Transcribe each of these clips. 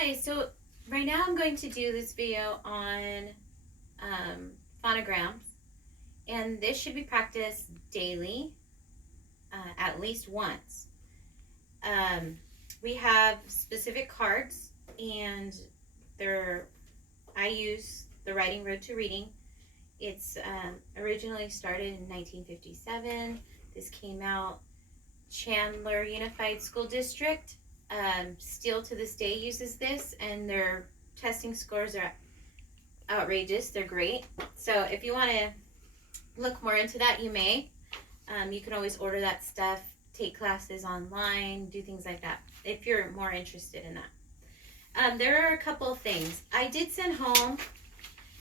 Hi, so right now I'm going to do this video on phonograms, and this should be practiced daily, at least once. Um, we have specific cards, and they're I use the Writing Road to Reading. It's originally started in 1957. This came out Chandler Unified School District. Still to this day uses this, and their testing scores are outrageous. They're great. So if you want to look more into that, you may. You can always order that stuff, take classes online, do things like that if you're more interested in that. There are a couple of things. I did send home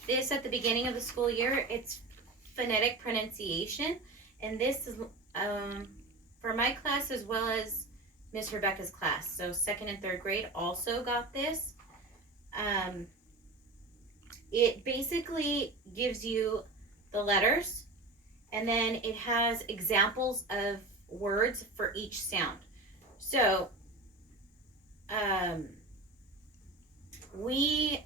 this at the beginning of the school year. It's phonetic pronunciation, and this is for my class as well as Miss Rebecca's class. So second and third grade also got this. It basically gives you the letters, and then it has examples of words for each sound. So we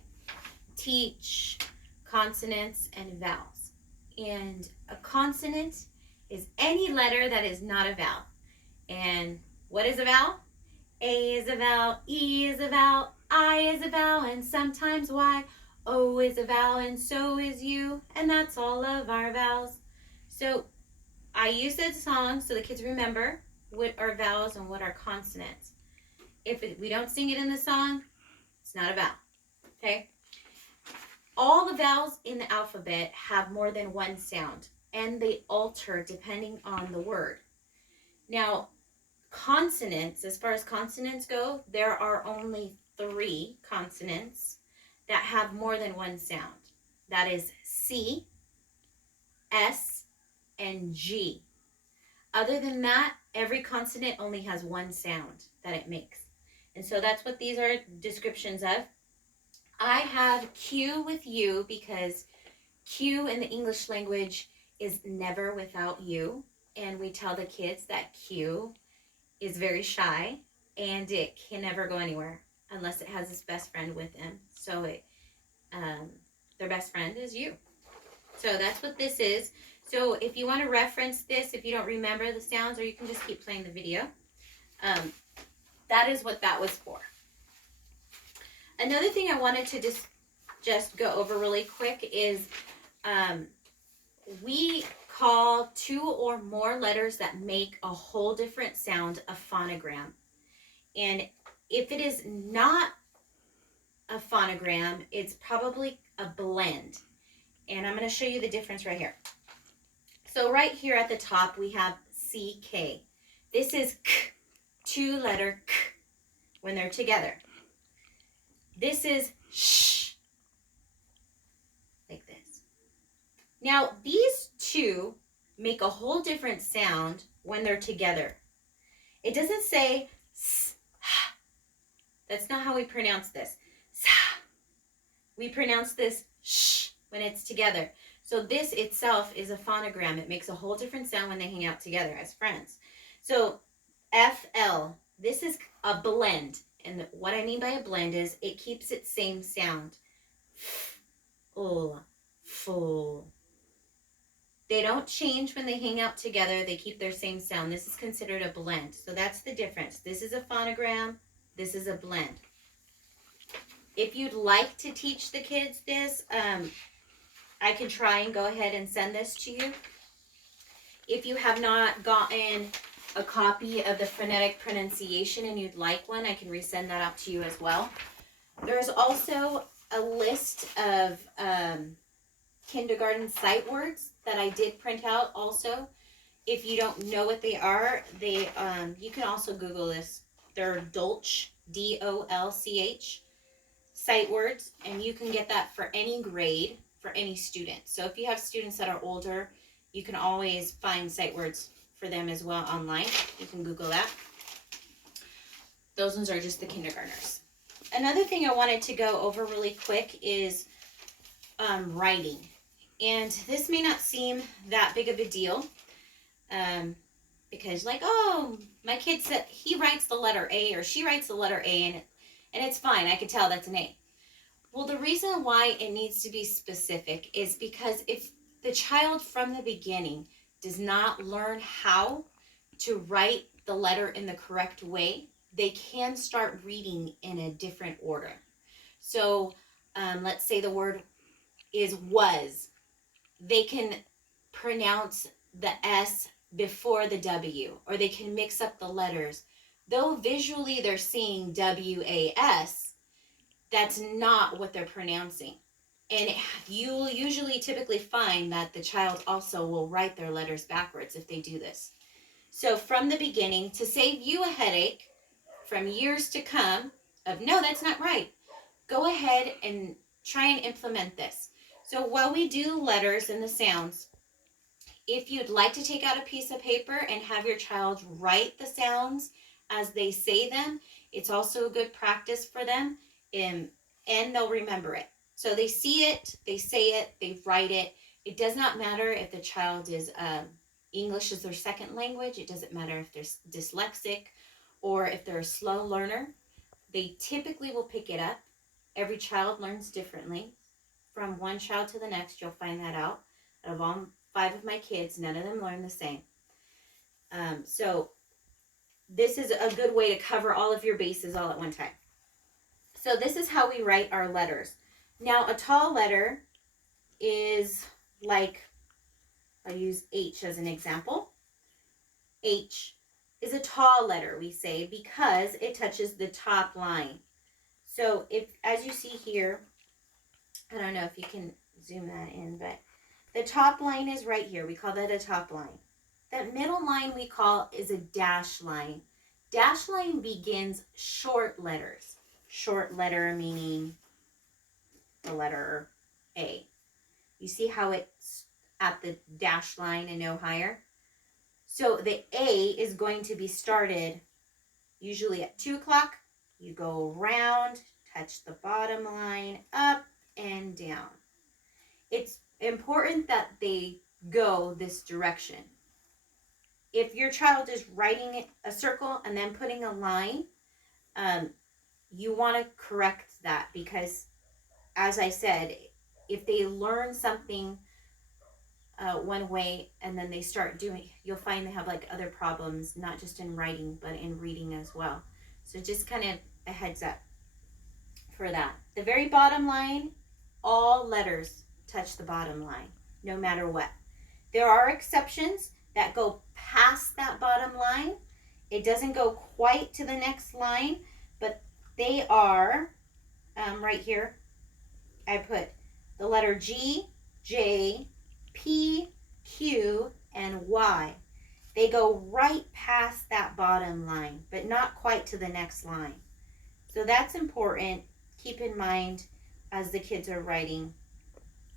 teach consonants and vowels. And a consonant is any letter that is not a vowel. And what is a vowel? A is a vowel, E is a vowel, I is a vowel, and sometimes Y. O is a vowel, and so is U, and that's all of our vowels. So I use that song so the kids remember what are vowels and what are consonants. If we don't sing it in the song, it's not a vowel, okay? All the vowels in the alphabet have more than one sound, and they alter depending on the word. Now, consonants, as far as consonants go, there are only 3 consonants that have more than one sound. That is C, S, and G. Other than that, every consonant only has one sound that it makes. And so that's what these are descriptions of. I have Q with U because Q in the English language is never without you. And we tell the kids that Q is very shy and it can never go anywhere unless it has its best friend with him. So their best friend is you. So that's what this is. So if you want to reference this, if you don't remember the sounds, or you can just keep playing the video, that is what that was for. Another thing I wanted to just go over really quick is we call 2 or more letters that make a whole different sound a phonogram. And if it is not a phonogram, it's probably a blend. And I'm going to show you the difference right here. So right here at the top, we have CK. This is K, 2-letter K when they're together. This is sh, like this. Now, these 2 make a whole different sound when they're together. It doesn't say s, ha. That's not how we pronounce this. Sa. We pronounce this sh when it's together. So this itself is a phonogram. It makes a whole different sound when they hang out together as friends. So FL, this is a blend. And what I mean by a blend is it keeps its same sound. Full. They don't change when they hang out together. They keep their same sound. This is considered a blend. So that's the difference. This is a phonogram. This is a blend. If you'd like to teach the kids this, I can try and go ahead and send this to you. If you have not gotten a copy of the phonetic pronunciation and you'd like one, I can resend that out to you as well. There's also a list of kindergarten sight words that I did print out also. If you don't know what they are, you can also Google this. They're Dolch, D-O-L-C-H, sight words, and you can get that for any grade, for any student. So if you have students that are older, you can always find sight words for them as well online. You can Google that. Those ones are just the kindergartners. Another thing I wanted to go over really quick is writing. And this may not seem that big of a deal because like, oh, my kid said he writes the letter A or she writes the letter A, and And it's fine. I could tell that's an A. Well, the reason why it needs to be specific is because if the child from the beginning does not learn how to write the letter in the correct way, they can start reading in a different order. So let's say the word is was. They can pronounce the S before the W, or they can mix up the letters. Though visually they're seeing WAS, that's not what they're pronouncing. And you will usually typically find that the child also will write their letters backwards if they do this. So from the beginning, to save you a headache from years to come of, no, that's not right, go ahead and try and implement this. So while we do letters and the sounds, if you'd like to take out a piece of paper and have your child write the sounds as they say them, it's also a good practice for them, and they'll remember it. So they see it, they say it, they write it. It does not matter if the child is English is their second language. It doesn't matter if they're dyslexic or if they're a slow learner. They typically will pick it up. Every child learns differently. From one child to the next, you'll find that out. Out of all 5 of my kids, none of them learn the same. So this is a good way to cover all of your bases all at one time. So this is how we write our letters. Now, a tall letter is like, I'll use H as an example. H is a tall letter, we say, because it touches the top line. So if, as you see here, I don't know if you can zoom that in, but the top line is right here. We call that a top line. That middle line we call is a dash line. Dash line begins short letters. Short letter meaning the letter A. You see how it's at the dash line and no higher? So the A is going to be started usually at 2 o'clock. You go around, touch the bottom line, up and down. It's important that they go this direction. If your child is writing a circle and then putting a line, you want to correct that, because, as I said, if they learn something one way and then they start doing, you'll find they have like other problems, not just in writing, but in reading as well. So just kind of a heads up for that. The very bottom line, all letters touch the bottom line, no matter what. There are exceptions that go past that bottom line. It doesn't go quite to the next line, but they are right here. I put the letter G, J, P, Q, and Y. They go right past that bottom line, but not quite to the next line. So that's important. Keep in mind as the kids are writing.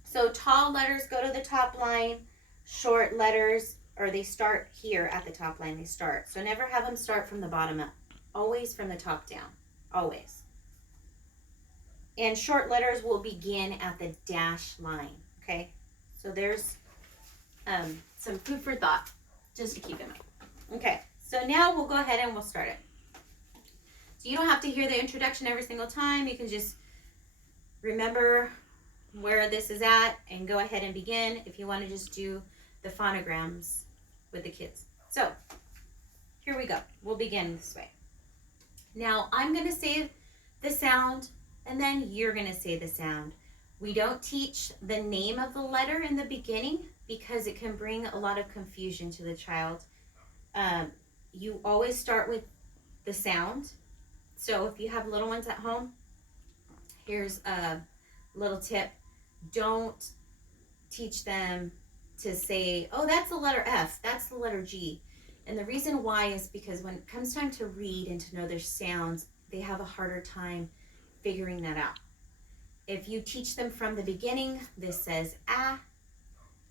So tall letters go to the top line. Short letters, or they start here at the top line, they start. So never have them start from the bottom up. Always from the top down. Always. And short letters will begin at the dash line. Okay? So there's some food for thought, just to keep in mind. Okay, so now we'll go ahead and we'll start it. So you don't have to hear the introduction every single time. You can just remember where this is at and go ahead and begin if you want to just do the phonograms with the kids. So here we go. We'll begin this way. Now I'm going to say the sound and then you're going to say the sound. We don't teach the name of the letter in the beginning because it can bring a lot of confusion to the child. You always start with the sound. So if you have little ones at home, here's a little tip. Don't teach them to say, oh, that's the letter F, that's the letter G. And the reason why is because when it comes time to read and to know their sounds, they have a harder time figuring that out. If you teach them from the beginning, this says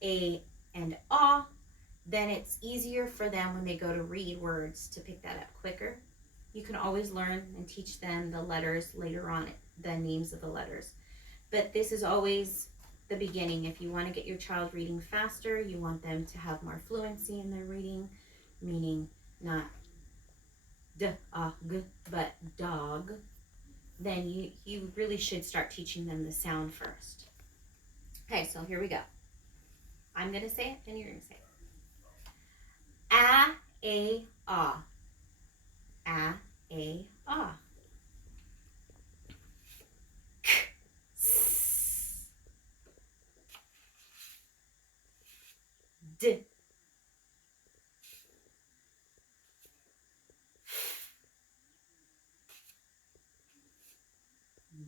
a, and ah, then it's easier for them when they go to read words to pick that up quicker. You can always learn and teach them the letters later on, the names of the letters. But this is always the beginning. If you want to get your child reading faster, you want them to have more fluency in their reading, meaning not d, ah, g, but dog. then you really should start teaching them the sound first. Okay, so here we go. I'm going to say it, and you're going to say it. A, ah. A, ah. K, s. D.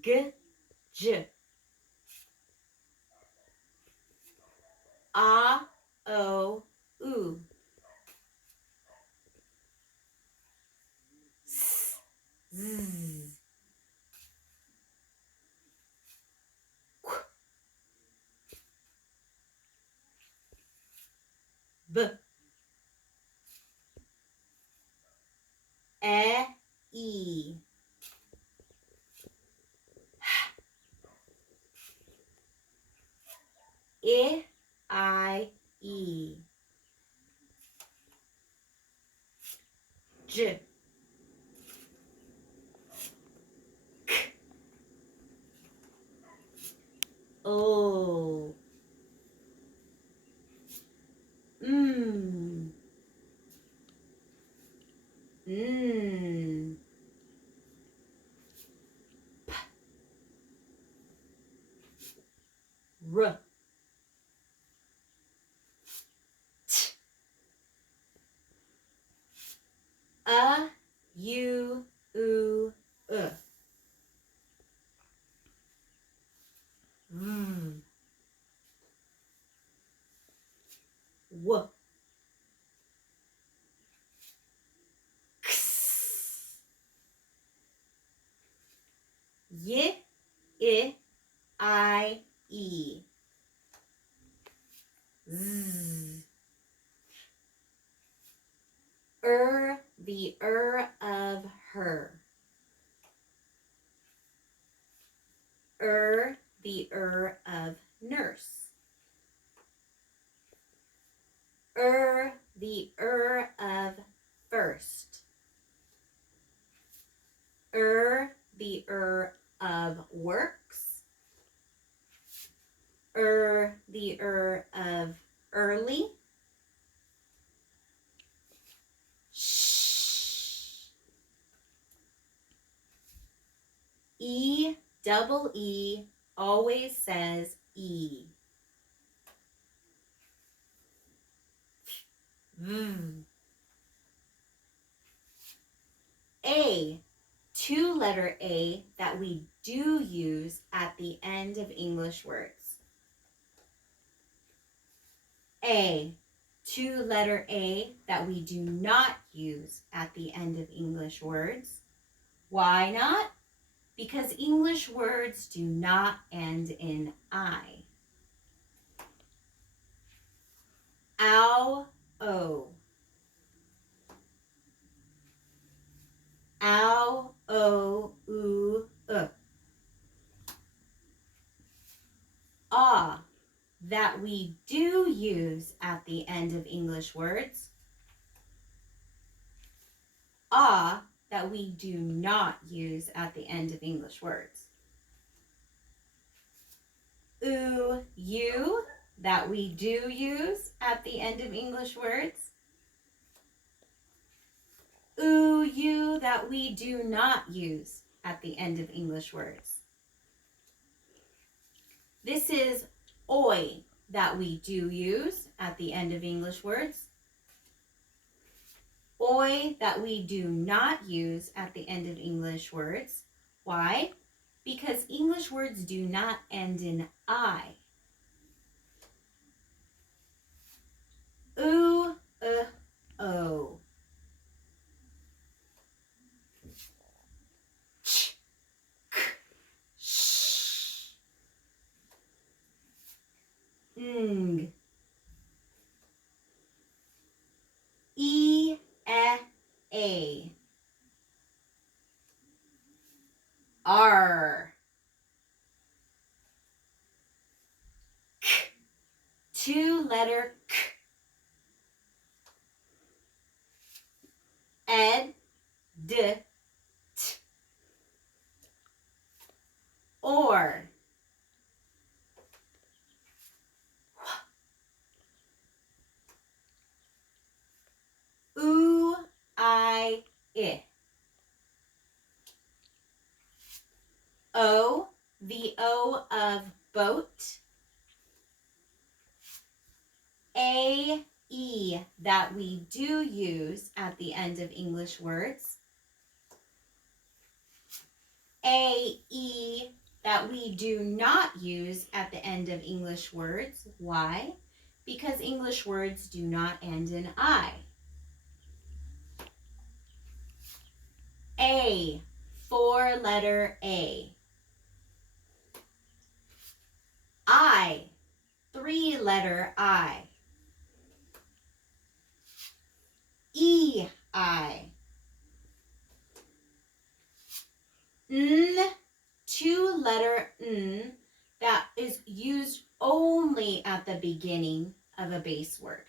G, j. A, o, u. S, z. Qu, b. E, I, E. J, k, o. Mm. Mm. P, r. T, a, u, u, v, w, x, y, I, E. Z. The of her. The of nurse. The of first. The of works. The of early. Shh. Double E always says E. V. A. Two-letter A that we do use at the end of English words. A. Two-letter A that we do not use at the end of English words. Why not? Because English words do not end in I. Ow, O. Ow, O, oo, Ah, that we do use at the end of English words. Ah, that we do not use at the end of English words. Oo, you, that we do use at the end of English words. Oo, you, that we do not use at the end of English words. This is oi, that we do use at the end of English words. Oi, that we do not use at the end of English words. Why? Because English words do not end in I. Oo, o. Ch, k, sh. Ng. A. R. K. Two-letter K. Ed. D. T. or. Oo, I, O, the O of boat. A, E, that we do use at the end of English words. A, E, that we do not use at the end of English words. Why? Because English words do not end in I. A, four-letter A. I, three-letter I. E, I. N, two-letter N, that is used only at the beginning of a base word.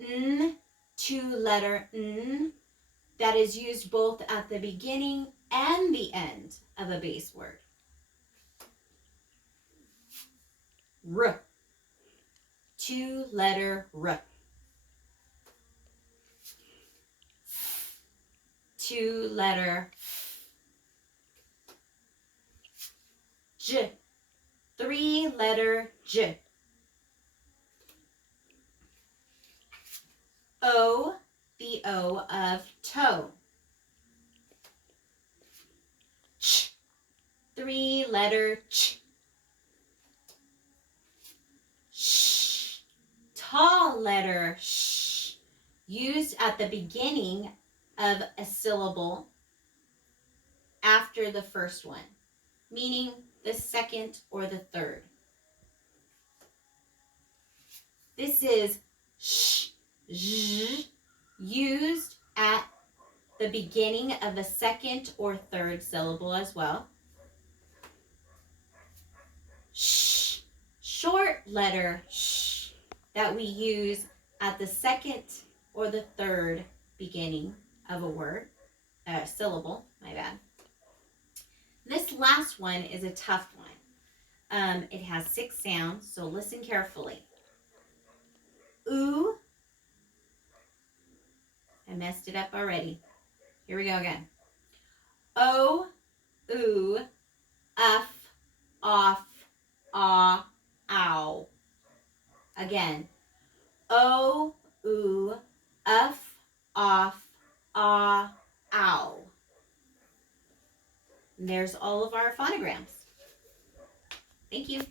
N, two-letter N, that is used both at the beginning and the end of a base word. R, two-letter R. Two-letter J, three-letter J. O, the O of toe. Ch, three-letter Ch. Sh, tall letter Sh, used at the beginning of a syllable after the first one, meaning the second or the third. This is sh, zh, used at the beginning of a second or third syllable as well. Sh, short letter sh, that we use at the second or the third beginning of a word, syllable, my bad. This last one is a tough one. It has 6 sounds, so listen carefully. Oo. I messed it up already. Here we go again. O, oo, uff, off, ah, ow. Again. O, oo, uff, off, ah, ow. And there's all of our phonograms. Thank you.